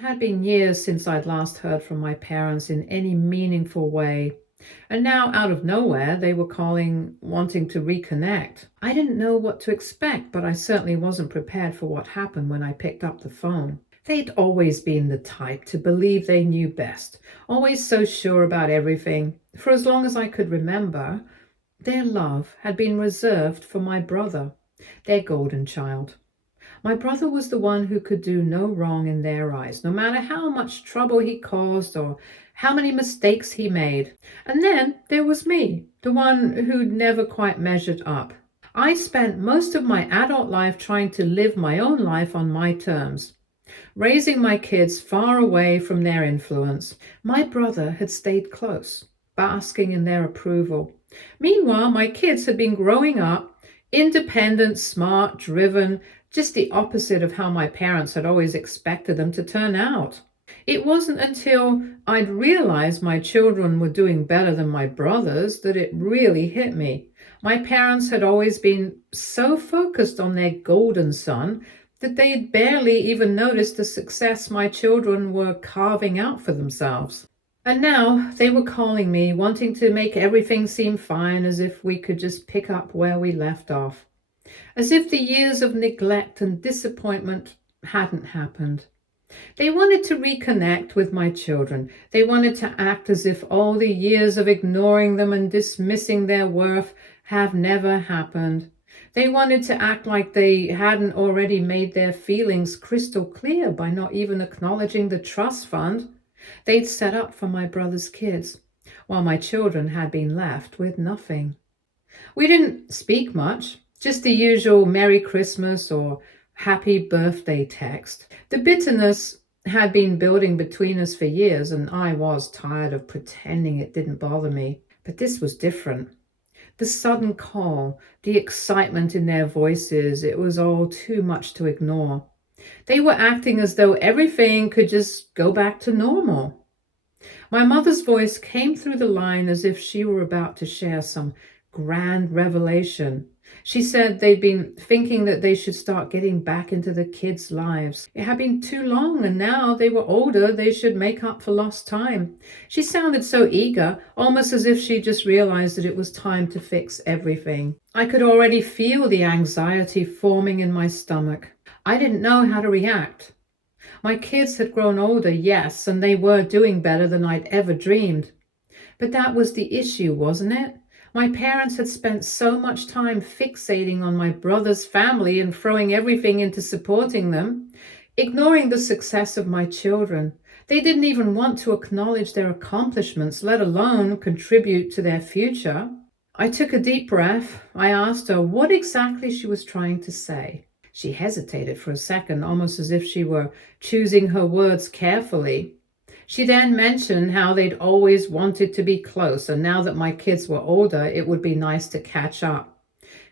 had been years since I'd last heard from my parents in any meaningful way. And now, out of nowhere, they were calling, wanting to reconnect. I didn't know what to expect, but I certainly wasn't prepared for what happened when I picked up the phone. They'd always been the type to believe they knew best, always so sure about everything. For as long as I could remember, their love had been reserved for my brother, their golden child. My brother was the one who could do no wrong in their eyes, no matter how much trouble he caused or how many mistakes he made. And then there was me, the one who'd never quite measured up. I spent most of my adult life trying to live my own life on my terms, raising my kids far away from their influence. My brother had stayed close, basking in their approval. Meanwhile, my kids had been growing up, independent, smart, driven, just the opposite of how my parents had always expected them to turn out. It wasn't until I'd realized my children were doing better than my brothers that it really hit me. My parents had always been so focused on their golden son that they had barely even noticed the success my children were carving out for themselves. And now they were calling me, wanting to make everything seem fine, as if we could just pick up where we left off. As if the years of neglect and disappointment hadn't happened. They wanted to reconnect with my children. They wanted to act as if all the years of ignoring them and dismissing their worth have never happened. They wanted to act like they hadn't already made their feelings crystal clear by not even acknowledging the trust fund they'd set up for my brother's kids, while my children had been left with nothing. We didn't speak much, just the usual Merry Christmas or Happy Birthday text. The bitterness had been building between us for years, and I was tired of pretending it didn't bother me. But this was different. The sudden call, the excitement in their voices, it was all too much to ignore. They were acting as though everything could just go back to normal. My mother's voice came through the line as if she were about to share some grand revelation. She said they'd been thinking that they should start getting back into the kids' lives. It had been too long, and now they were older, they should make up for lost time. She sounded so eager, almost as if she just realized that it was time to fix everything. I could already feel the anxiety forming in my stomach. I didn't know how to react. My kids had grown older, yes, and they were doing better than I'd ever dreamed. But that was the issue, wasn't it? My parents had spent so much time fixating on my brother's family and throwing everything into supporting them, ignoring the success of my children. They didn't even want to acknowledge their accomplishments, let alone contribute to their future. I took a deep breath. I asked her what exactly she was trying to say. She hesitated for a second, almost as if she were choosing her words carefully. She then mentioned how they'd always wanted to be close, and now that my kids were older, it would be nice to catch up,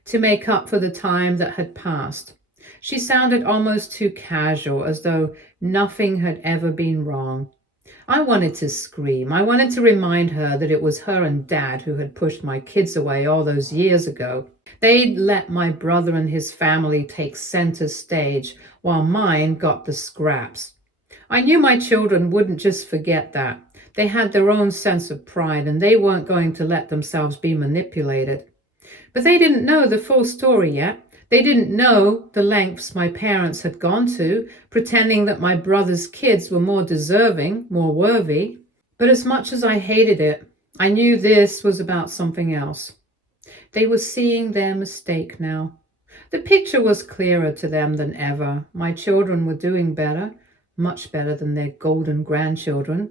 to make up for the time that had passed. She sounded almost too casual, as though nothing had ever been wrong. I wanted to scream. I wanted to remind her that it was her and Dad who had pushed my kids away all those years ago. They'd let my brother and his family take center stage, while mine got the scraps. I knew my children wouldn't just forget that. They had their own sense of pride, and they weren't going to let themselves be manipulated. But they didn't know the full story yet. They didn't know the lengths my parents had gone to, pretending that my brother's kids were more deserving, more worthy. But as much as I hated it, I knew this was about something else. They were seeing their mistake now. The picture was clearer to them than ever. My children were doing better. Much better than their golden grandchildren.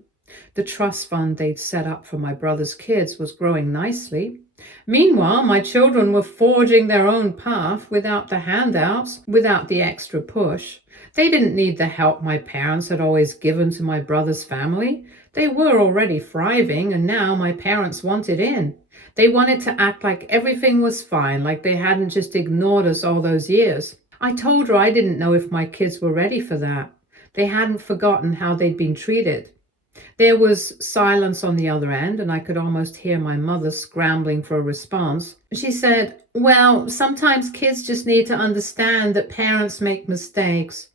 The trust fund they'd set up for my brother's kids was growing nicely. Meanwhile, my children were forging their own path without the handouts, without the extra push. They didn't need the help my parents had always given to my brother's family. They were already thriving, and now my parents wanted in. They wanted to act like everything was fine, like they hadn't just ignored us all those years. I told her I didn't know if my kids were ready for that. They hadn't forgotten how they'd been treated. There was silence on the other end, and I could almost hear my mother scrambling for a response. She said, "Well, sometimes kids just need to understand that parents make mistakes.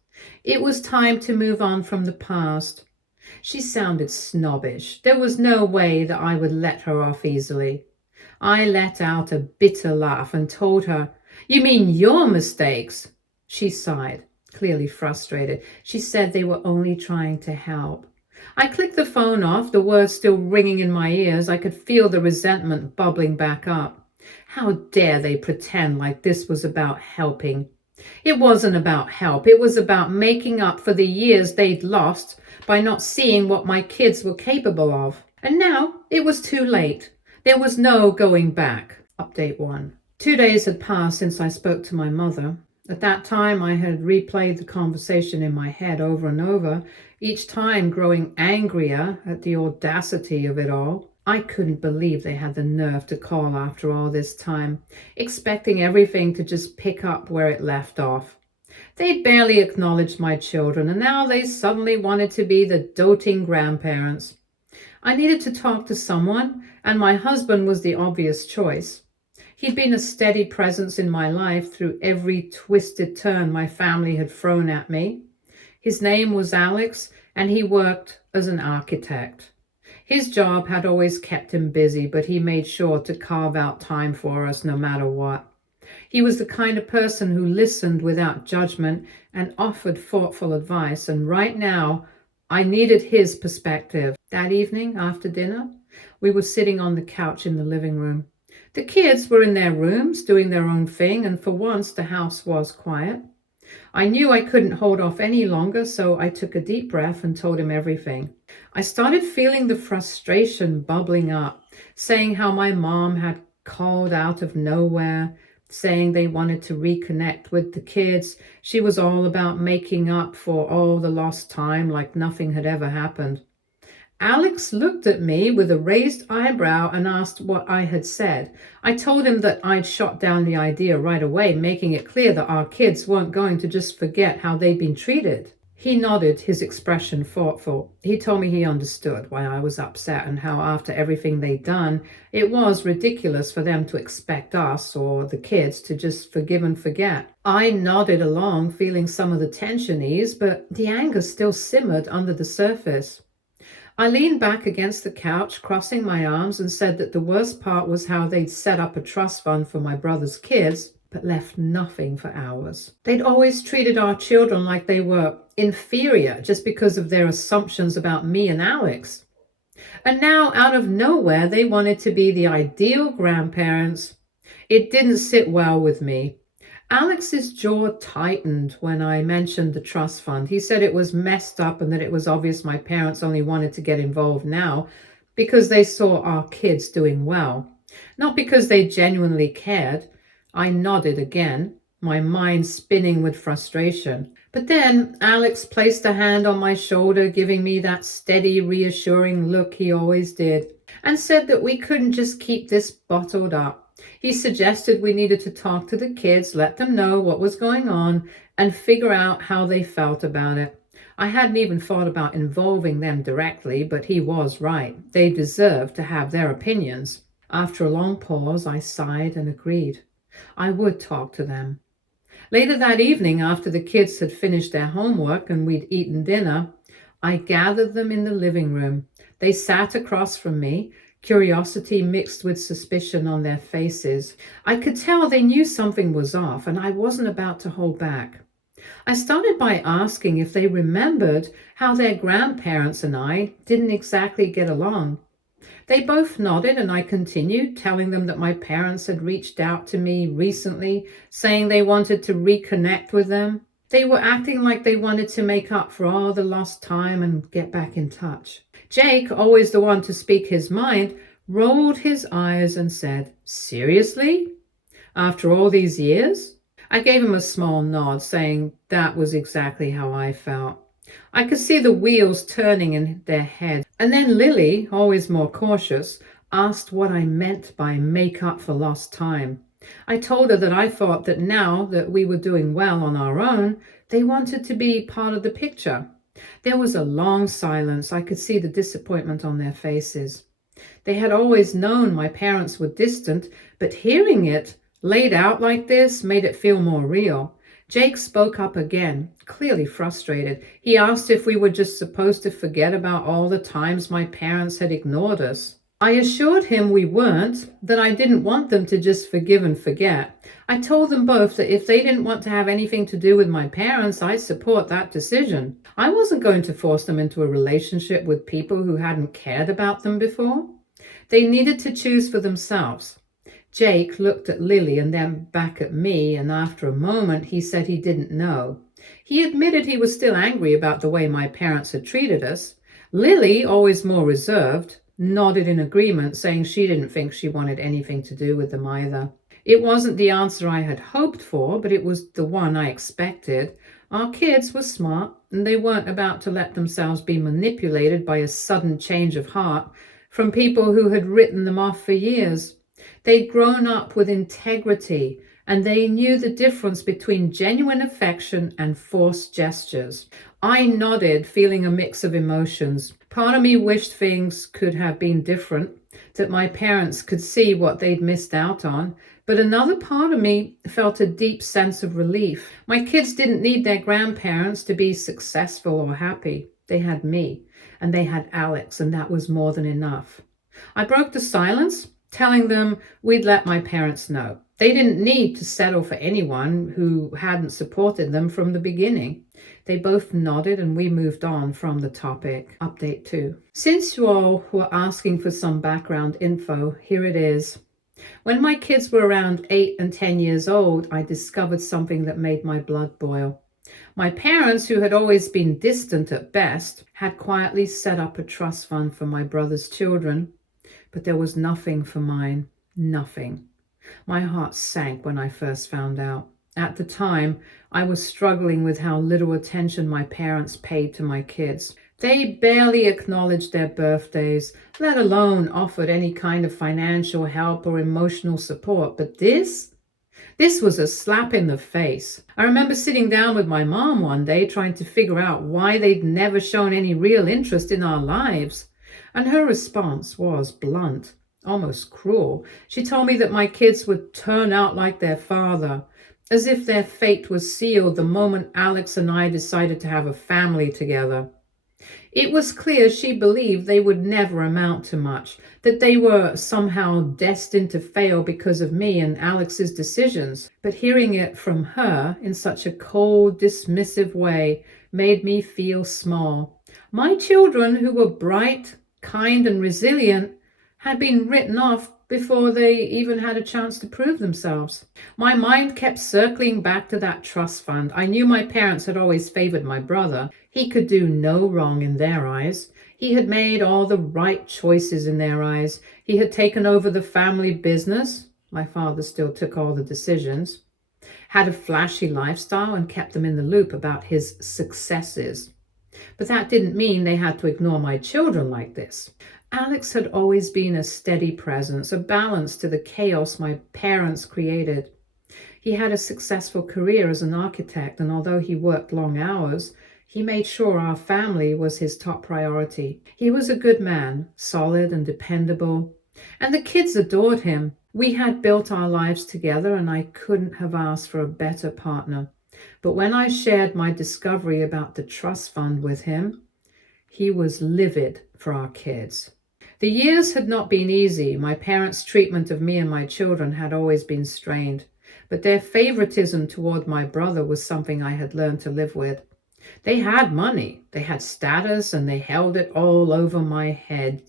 It was time to move on from the past. She sounded snobbish. There was no way that I would let her off easily. I let out a bitter laugh and told her, "You mean your mistakes?" She sighed, clearly frustrated. She said they were only trying to help. I clicked the phone off, the words still ringing in my ears. I could feel the resentment bubbling back up. How dare they pretend like this was about helping? It wasn't about help. It was about making up for the years they'd lost by not seeing what my kids were capable of. And now it was too late. There was no going back. Update 1. 2 days had passed since I spoke to my mother. At that time, I had replayed the conversation in my head over and over, each time growing angrier at the audacity of it all. I couldn't believe they had the nerve to call after all this time, expecting everything to just pick up where it left off. They'd barely acknowledged my children, and now they suddenly wanted to be the doting grandparents. I needed to talk to someone, and my husband was the obvious choice. He'd been a steady presence in my life through every twisted turn my family had thrown at me. His name was Alex, and he worked as an architect. His job had always kept him busy, but he made sure to carve out time for us no matter what. He was the kind of person who listened without judgment and offered thoughtful advice, and right now, I needed his perspective. That evening, after dinner, we were sitting on the couch in the living room. The kids were in their rooms doing their own thing, and for once the house was quiet. I knew I couldn't hold off any longer, so I took a deep breath and told him everything. I started feeling the frustration bubbling up, saying how my mom had called out of nowhere, saying they wanted to reconnect with the kids. She was all about making up for all the lost time like nothing had ever happened. Alex looked at me with a raised eyebrow and asked what I had said. I told him that I'd shot down the idea right away, making it clear that our kids weren't going to just forget how they'd been treated. He nodded, his expression thoughtful. He told me he understood why I was upset and how after everything they'd done, it was ridiculous for them to expect us or the kids to just forgive and forget. I nodded along, feeling some of the tension ease, but the anger still simmered under the surface. I leaned back against the couch, crossing my arms, and said that the worst part was how they'd set up a trust fund for my brother's kids, but left nothing for ours. They'd always treated our children like they were inferior just because of their assumptions about me and Alex. And now, out of nowhere, they wanted to be the ideal grandparents. It didn't sit well with me. Alex's jaw tightened when I mentioned the trust fund. He said it was messed up and that it was obvious my parents only wanted to get involved now because they saw our kids doing well, not because they genuinely cared. I nodded again, my mind spinning with frustration. But then Alex placed a hand on my shoulder, giving me that steady, reassuring look he always did, and said that we couldn't just keep this bottled up. He suggested we needed to talk to the kids, let them know what was going on, and figure out how they felt about it. I hadn't even thought about involving them directly, but he was right. They deserved to have their opinions. After a long pause, I sighed and agreed. I would talk to them. Later that evening, after the kids had finished their homework and we'd eaten dinner, I gathered them in the living room. They sat across from me, curiosity mixed with suspicion on their faces. I could tell they knew something was off, and I wasn't about to hold back. I started by asking if they remembered how their grandparents and I didn't exactly get along. They both nodded, and I continued, telling them that my parents had reached out to me recently, saying they wanted to reconnect with them. They were acting like they wanted to make up for all the lost time and get back in touch. Jake, always the one to speak his mind, rolled his eyes and said, "Seriously? After all these years?" I gave him a small nod, saying that was exactly how I felt. I could see the wheels turning in their heads. And then Lily, always more cautious, asked what I meant by make up for lost time. I told her that I thought that now that we were doing well on our own, they wanted to be part of the picture. There was a long silence. I could see the disappointment on their faces. They had always known my parents were distant, but hearing it laid out like this made it feel more real. Jake spoke up again, clearly frustrated. He asked if we were just supposed to forget about all the times my parents had ignored us. I assured him we weren't, that I didn't want them to just forgive and forget. I told them both that if they didn't want to have anything to do with my parents, I'd support that decision. I wasn't going to force them into a relationship with people who hadn't cared about them before. They needed to choose for themselves. Jake looked at Lily and then back at me, and after a moment he said he didn't know. He admitted he was still angry about the way my parents had treated us. Lily, always more reserved, nodded in agreement, saying she didn't think she wanted anything to do with them either. It wasn't the answer I had hoped for, but it was the one I expected. Our kids were smart, and they weren't about to let themselves be manipulated by a sudden change of heart from people who had written them off for years. They'd grown up with integrity, and they knew the difference between genuine affection and forced gestures. I nodded, feeling a mix of emotions. Part of me wished things could have been different, that my parents could see what they'd missed out on, but another part of me felt a deep sense of relief. My kids didn't need their grandparents to be successful or happy. They had me, and they had Alex, and that was more than enough. I broke the silence, telling them we'd let my parents know. They didn't need to settle for anyone who hadn't supported them from the beginning. They both nodded and we moved on from the topic. Update 2. Since you all were asking for some background info, here it is. When my kids were around 8 and 10 years old, I discovered something that made my blood boil. My parents, who had always been distant at best, had quietly set up a trust fund for my brother's children, but there was nothing for mine. Nothing. My heart sank when I first found out. At the time, I was struggling with how little attention my parents paid to my kids. They barely acknowledged their birthdays, let alone offered any kind of financial help or emotional support. But this was a slap in the face. I remember sitting down with my mom one day trying to figure out why they'd never shown any real interest in our lives. And her response was blunt, almost cruel. She told me that my kids would turn out like their father, as if their fate was sealed the moment Alex and I decided to have a family together. It was clear she believed they would never amount to much, that they were somehow destined to fail because of me and Alex's decisions. But hearing it from her in such a cold, dismissive way made me feel small. My children, who were bright, kind, and resilient, had been written off before they even had a chance to prove themselves. My mind kept circling back to that trust fund. I knew my parents had always favored my brother. He could do no wrong in their eyes. He had made all the right choices in their eyes. He had taken over the family business. My father still took all the decisions. Had a flashy lifestyle and kept them in the loop about his successes. But that didn't mean they had to ignore my children like this. Alex had always been a steady presence, a balance to the chaos my parents created. He had a successful career as an architect, and although he worked long hours, he made sure our family was his top priority. He was a good man, solid and dependable, and the kids adored him. We had built our lives together, and I couldn't have asked for a better partner. But when I shared my discovery about the trust fund with him, he was livid for our kids. The years had not been easy. My parents' treatment of me and my children had always been strained, but their favoritism toward my brother was something I had learned to live with. They had money, they had status, and they held it all over my head,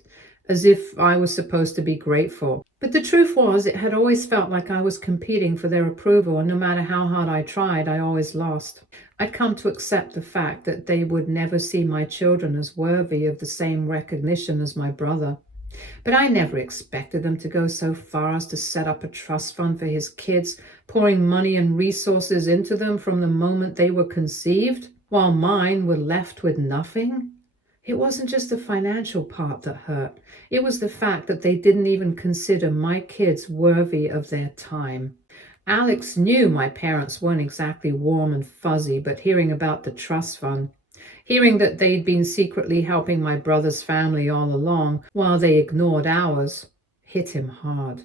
as if I was supposed to be grateful. But the truth was, it had always felt like I was competing for their approval, and no matter how hard I tried, I always lost. I'd come to accept the fact that they would never see my children as worthy of the same recognition as my brother. But I never expected them to go so far as to set up a trust fund for his kids, pouring money and resources into them from the moment they were conceived, while mine were left with nothing. It wasn't just the financial part that hurt. It was the fact that they didn't even consider my kids worthy of their time. Alex knew my parents weren't exactly warm and fuzzy, but hearing about the trust fund, hearing that they'd been secretly helping my brother's family all along while they ignored ours, hit him hard.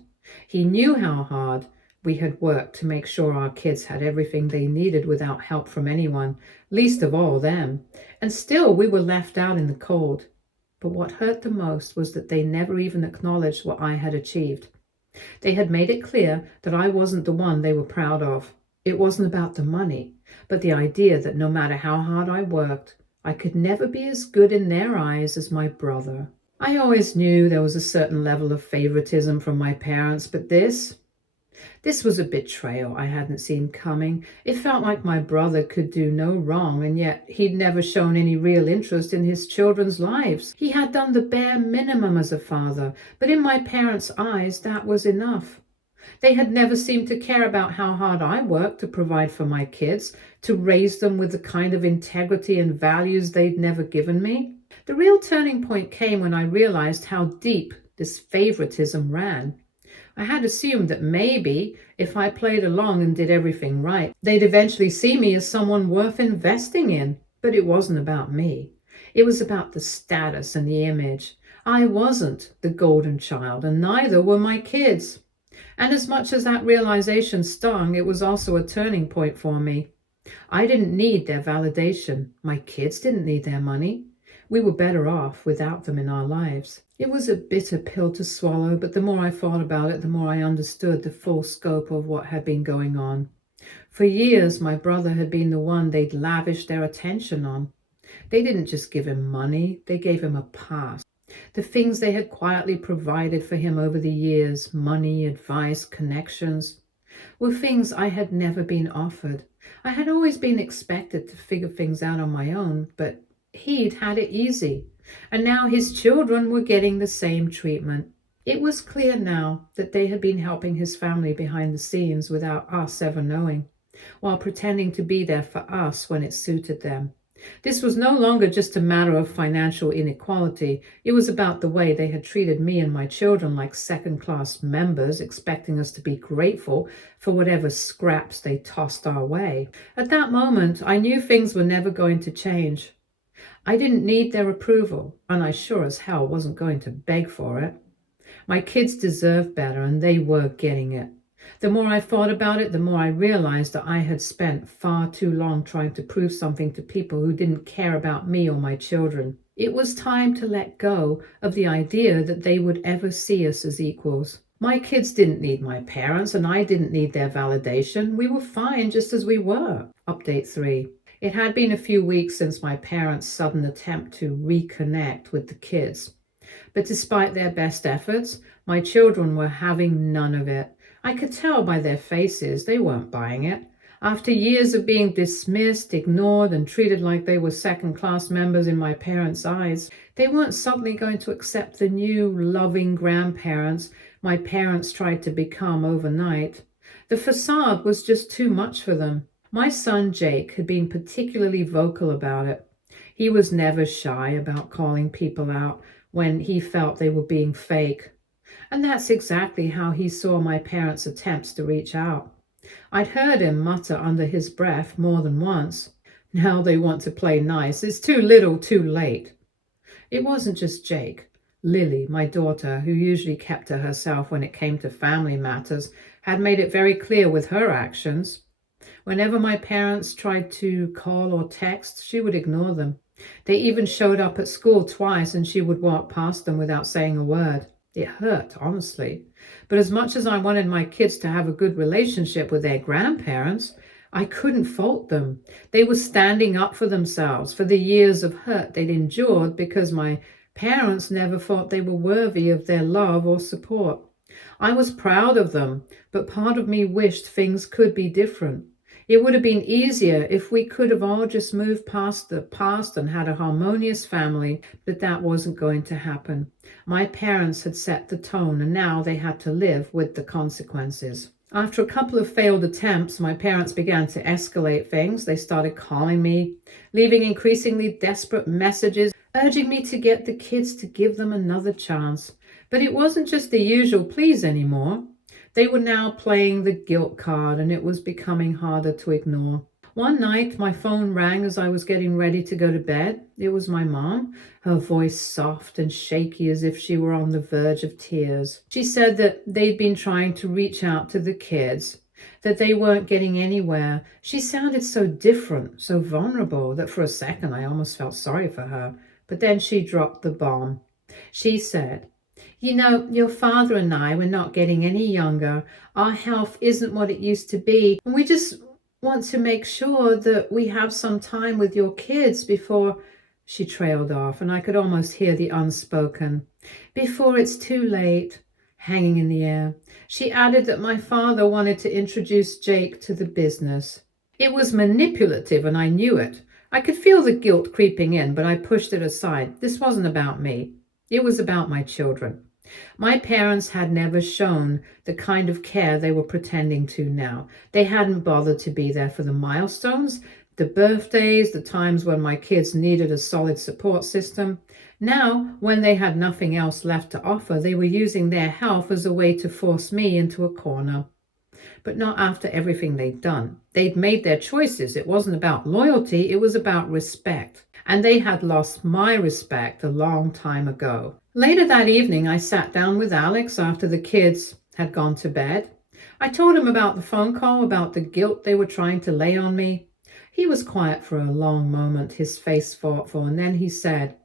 He knew how hard. We had worked to make sure our kids had everything they needed without help from anyone, least of all them. And still we were left out in the cold. But what hurt the most was that they never even acknowledged what I had achieved. They had made it clear that I wasn't the one they were proud of. It wasn't about the money, but the idea that no matter how hard I worked, I could never be as good in their eyes as my brother. I always knew there was a certain level of favoritism from my parents, but this was a betrayal I hadn't seen coming. It felt like my brother could do no wrong, and yet he'd never shown any real interest in his children's lives. He had done the bare minimum as a father, but in my parents' eyes, that was enough. They had never seemed to care about how hard I worked to provide for my kids, to raise them with the kind of integrity and values they'd never given me. The real turning point came when I realized how deep this favoritism ran. I had assumed that maybe if I played along and did everything right, they'd eventually see me as someone worth investing in. But it wasn't about me. It was about the status and the image. I wasn't the golden child, and neither were my kids. And as much as that realization stung, it was also a turning point for me. I didn't need their validation. My kids didn't need their money. We were better off without them in our lives. It was a bitter pill to swallow, but the more I thought about it, the more I understood the full scope of what had been going on. For years, my brother had been the one they'd lavished their attention on. They didn't just give him money, they gave him a past. The things they had quietly provided for him over the years, money, advice, connections, were things I had never been offered. I had always been expected to figure things out on my own, but he'd had it easy, and now his children were getting the same treatment. It was clear now that they had been helping his family behind the scenes without us ever knowing, while pretending to be there for us when it suited them. This was no longer just a matter of financial inequality. It was about the way they had treated me and my children like second-class members, expecting us to be grateful for whatever scraps they tossed our way. At that moment, I knew things were never going to change. I didn't need their approval, and I sure as hell wasn't going to beg for it. My kids deserved better, and they were getting it. The more I thought about it, the more I realized that I had spent far too long trying to prove something to people who didn't care about me or my children. It was time to let go of the idea that they would ever see us as equals. My kids didn't need my parents, and I didn't need their validation. We were fine just as we were. Update 3. It had been a few weeks since my parents' sudden attempt to reconnect with the kids. But despite their best efforts, my children were having none of it. I could tell by their faces they weren't buying it. After years of being dismissed, ignored, and treated like they were second-class members in my parents' eyes, they weren't suddenly going to accept the new, loving grandparents my parents tried to become overnight. The facade was just too much for them. My son Jake had been particularly vocal about it. He was never shy about calling people out when he felt they were being fake. And that's exactly how he saw my parents' attempts to reach out. I'd heard him mutter under his breath more than once, "Now they want to play nice. It's too little, too late." It wasn't just Jake. Lily, my daughter, who usually kept to herself when it came to family matters, had made it very clear with her actions. Whenever my parents tried to call or text, she would ignore them. They even showed up at school twice, and she would walk past them without saying a word. It hurt, honestly. But as much as I wanted my kids to have a good relationship with their grandparents, I couldn't fault them. They were standing up for themselves, for the years of hurt they'd endured because my parents never thought they were worthy of their love or support. I was proud of them, but part of me wished things could be different. It would have been easier if we could have all just moved past the past and had a harmonious family, but that wasn't going to happen. My parents had set the tone, and now they had to live with the consequences. After a couple of failed attempts, my parents began to escalate things. They started calling me, leaving increasingly desperate messages, urging me to get the kids to give them another chance. But it wasn't just the usual pleas anymore. They were now playing the guilt card, and it was becoming harder to ignore. One night, my phone rang as I was getting ready to go to bed. It was my mom, her voice soft and shaky as if she were on the verge of tears. She said that they'd been trying to reach out to the kids, that they weren't getting anywhere. She sounded so different, so vulnerable, that for a second I almost felt sorry for her. But then she dropped the bomb. She said, "You know, your father and I were not getting any younger. Our health isn't what it used to be. And we just want to make sure that we have some time with your kids before—" She trailed off, and I could almost hear the unspoken "before it's too late" hanging in the air. She added that my father wanted to introduce Jake to the business. It was manipulative, and I knew it. I could feel the guilt creeping in, but I pushed it aside. This wasn't about me. It was about my children. My parents had never shown the kind of care they were pretending to now. They hadn't bothered to be there for the milestones, the birthdays, the times when my kids needed a solid support system. Now, when they had nothing else left to offer, they were using their health as a way to force me into a corner. But not after everything they'd done. They'd made their choices. It wasn't about loyalty, it was about respect. And they had lost my respect a long time ago. Later that evening, I sat down with Alex after the kids had gone to bed. I told him about the phone call, about the guilt they were trying to lay on me. He was quiet for a long moment, his face thoughtful, and then he said,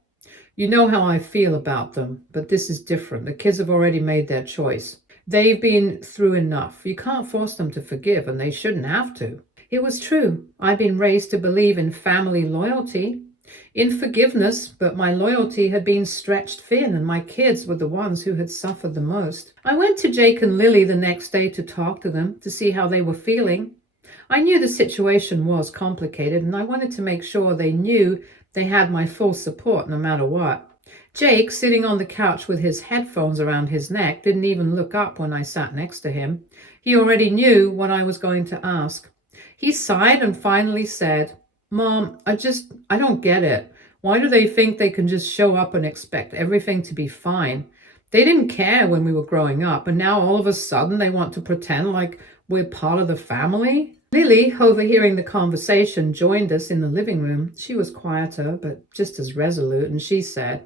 "You know how I feel about them, but this is different. The kids have already made their choice. They've been through enough. You can't force them to forgive, and they shouldn't have to." It was true. I'd been raised to believe in family loyalty, in forgiveness, but my loyalty had been stretched thin, and my kids were the ones who had suffered the most. I went to Jake and Lily the next day to talk to them, to see how they were feeling. I knew the situation was complicated, and I wanted to make sure they knew they had my full support no matter what. Jake, sitting on the couch with his headphones around his neck, didn't even look up when I sat next to him. He already knew what I was going to ask. He sighed and finally said, "Mom, I don't get it. Why do they think they can just show up and expect everything to be fine? They didn't care when we were growing up, and now all of a sudden they want to pretend like we're part of the family?" Lily, overhearing the conversation, joined us in the living room. She was quieter, but just as resolute, and she said,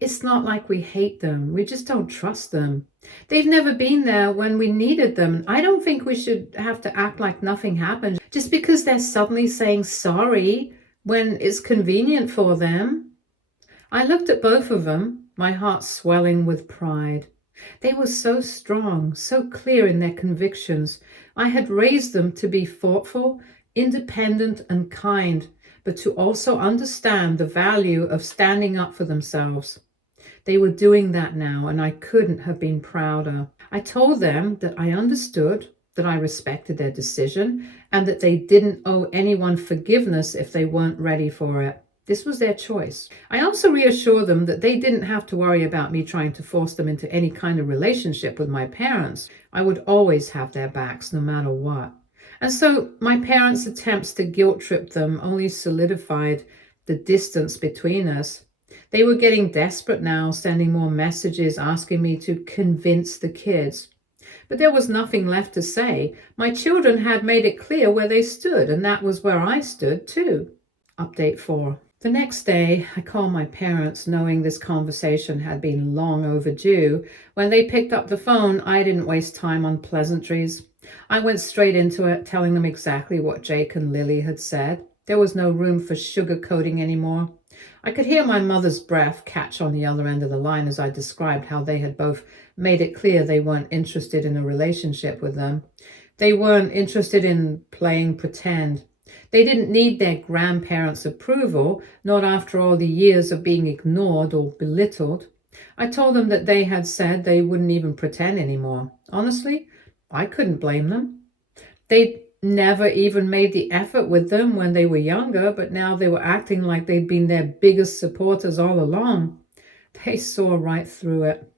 "It's not like we hate them. We just don't trust them. They've never been there when we needed them. I don't think we should have to act like nothing happened just because they're suddenly saying sorry when it's convenient for them." I looked at both of them, my heart swelling with pride. They were so strong, so clear in their convictions. I had raised them to be thoughtful, independent, and kind, but to also understand the value of standing up for themselves. They were doing that now, and I couldn't have been prouder. I told them that I understood, that I respected their decision, and that they didn't owe anyone forgiveness if they weren't ready for it. This was their choice. I also reassured them that they didn't have to worry about me trying to force them into any kind of relationship with my parents. I would always have their backs, no matter what. And so my parents' attempts to guilt trip them only solidified the distance between us. They were getting desperate now, sending more messages asking me to convince the kids. But there was nothing left to say. My children had made it clear where they stood, and that was where I stood too. Update 4. The next day, I called my parents, knowing this conversation had been long overdue. When they picked up the phone, I didn't waste time on pleasantries. I went straight into it, telling them exactly what Jake and Lily had said. There was no room for sugarcoating anymore. I could hear my mother's breath catch on the other end of the line as I described how they had both made it clear they weren't interested in a relationship with them. They weren't interested in playing pretend. They didn't need their grandparents' approval, not after all the years of being ignored or belittled. I told them that they had said they wouldn't even pretend anymore. Honestly, I couldn't blame them. They'd never even made the effort with them when they were younger, but now they were acting like they'd been their biggest supporters all along. They saw right through it.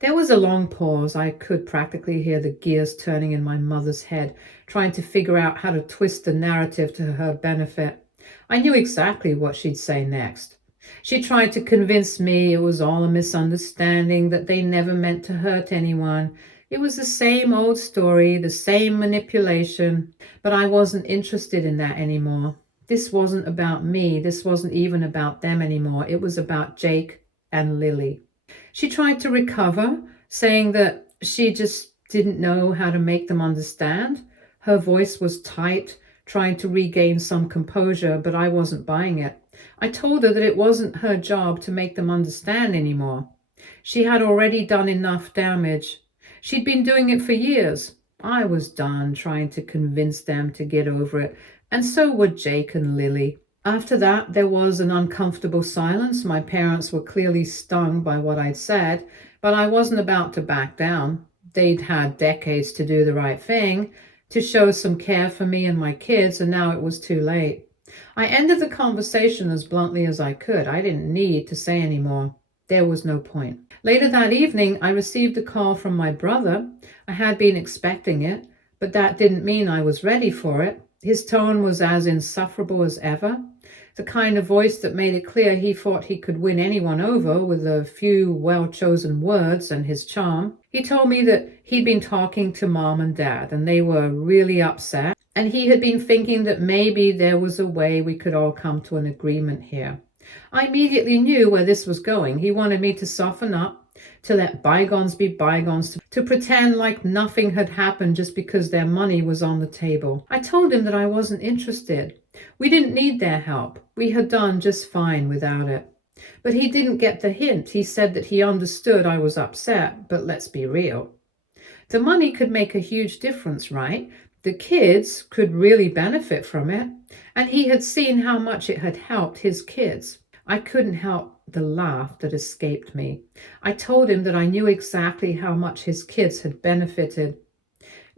There was a long pause. I could practically hear the gears turning in my mother's head, trying to figure out how to twist the narrative to her benefit. I knew exactly what she'd say next. She tried to convince me it was all a misunderstanding, that they never meant to hurt anyone. It was the same old story, the same manipulation, but I wasn't interested in that anymore. This wasn't about me. This wasn't even about them anymore. It was about Jake and Lily. She tried to recover, saying that she just didn't know how to make them understand. Her voice was tight, trying to regain some composure, but I wasn't buying it. I told her that it wasn't her job to make them understand anymore. She had already done enough damage. She'd been doing it for years. I was done trying to convince them to get over it, and so were Jake and Lily. After that, there was an uncomfortable silence. My parents were clearly stung by what I'd said, but I wasn't about to back down. They'd had decades to do the right thing, to show some care for me and my kids, and now it was too late. I ended the conversation as bluntly as I could. I didn't need to say any more. There was no point. Later that evening, I received a call from my brother. I had been expecting it, but that didn't mean I was ready for it. His tone was as insufferable as ever, the kind of voice that made it clear he thought he could win anyone over with a few well-chosen words and his charm. He told me that he'd been talking to Mom and Dad, and they were really upset, and he had been thinking that maybe there was a way we could all come to an agreement here. I immediately knew where this was going. He wanted me to soften up, to let bygones be bygones, to pretend like nothing had happened just because their money was on the table. I told him that I wasn't interested. We didn't need their help. We had done just fine without it. But he didn't get the hint. He said that he understood I was upset, but let's be real. The money could make a huge difference, right? The kids could really benefit from it, and he had seen how much it had helped his kids. I couldn't help the laugh that escaped me. I told him that I knew exactly how much his kids had benefited.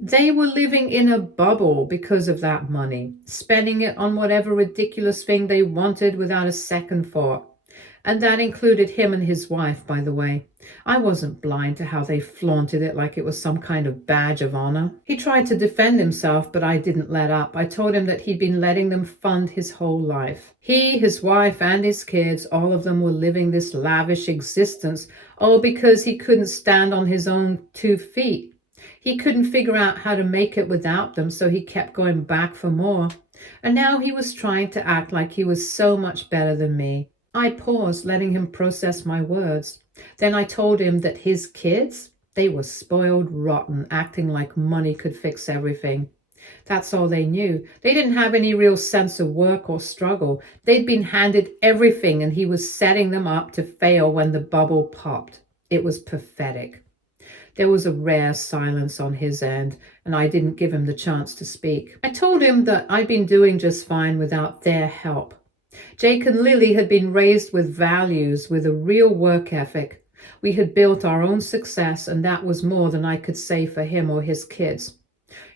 They were living in a bubble because of that money, spending it on whatever ridiculous thing they wanted without a second thought. And that included him and his wife, by the way. I wasn't blind to how they flaunted it like it was some kind of badge of honor. He tried to defend himself, but I didn't let up. I told him that he'd been letting them fund his whole life. He, his wife, and his kids, all of them were living this lavish existence, all because he couldn't stand on his own 2 feet. He couldn't figure out how to make it without them, so he kept going back for more. And now he was trying to act like he was so much better than me. I paused, letting him process my words. Then I told him that his kids, they were spoiled rotten, acting like money could fix everything. That's all they knew. They didn't have any real sense of work or struggle. They'd been handed everything, and he was setting them up to fail when the bubble popped. It was pathetic. There was a rare silence on his end, and I didn't give him the chance to speak. I told him that I'd been doing just fine without their help. Jake and Lily had been raised with values, with a real work ethic. We had built our own success, and that was more than I could say for him or his kids.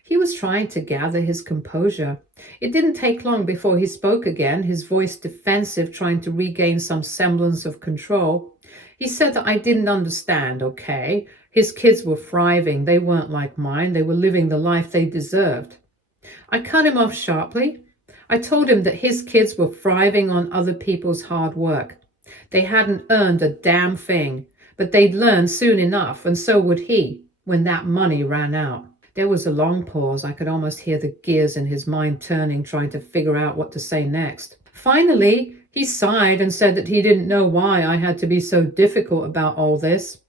He was trying to gather his composure. It didn't take long before he spoke again, his voice defensive, trying to regain some semblance of control. He said that I didn't understand, okay? His kids were thriving. They weren't like mine. They were living the life they deserved. I cut him off sharply. I told him that his kids were thriving on other people's hard work. They hadn't earned a damn thing, but they'd learn soon enough, and so would he, when that money ran out. There was a long pause. I could almost hear the gears in his mind turning, trying to figure out what to say next. Finally, he sighed and said that he didn't know why I had to be so difficult about all this.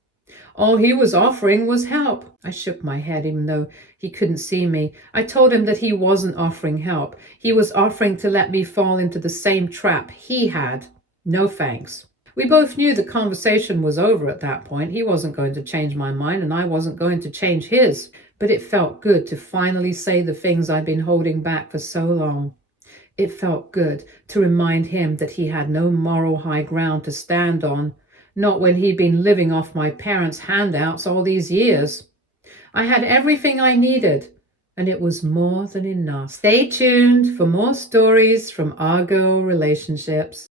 All he was offering was help. I shook my head, even though he couldn't see me. I told him that he wasn't offering help. He was offering to let me fall into the same trap he had. No thanks. We both knew the conversation was over at that point. He wasn't going to change my mind, and I wasn't going to change his. But it felt good to finally say the things I'd been holding back for so long. It felt good to remind him that he had no moral high ground to stand on, not when he'd been living off my parents' handouts all these years. I had everything I needed, and it was more than enough. Stay tuned for more stories from our girl relationships.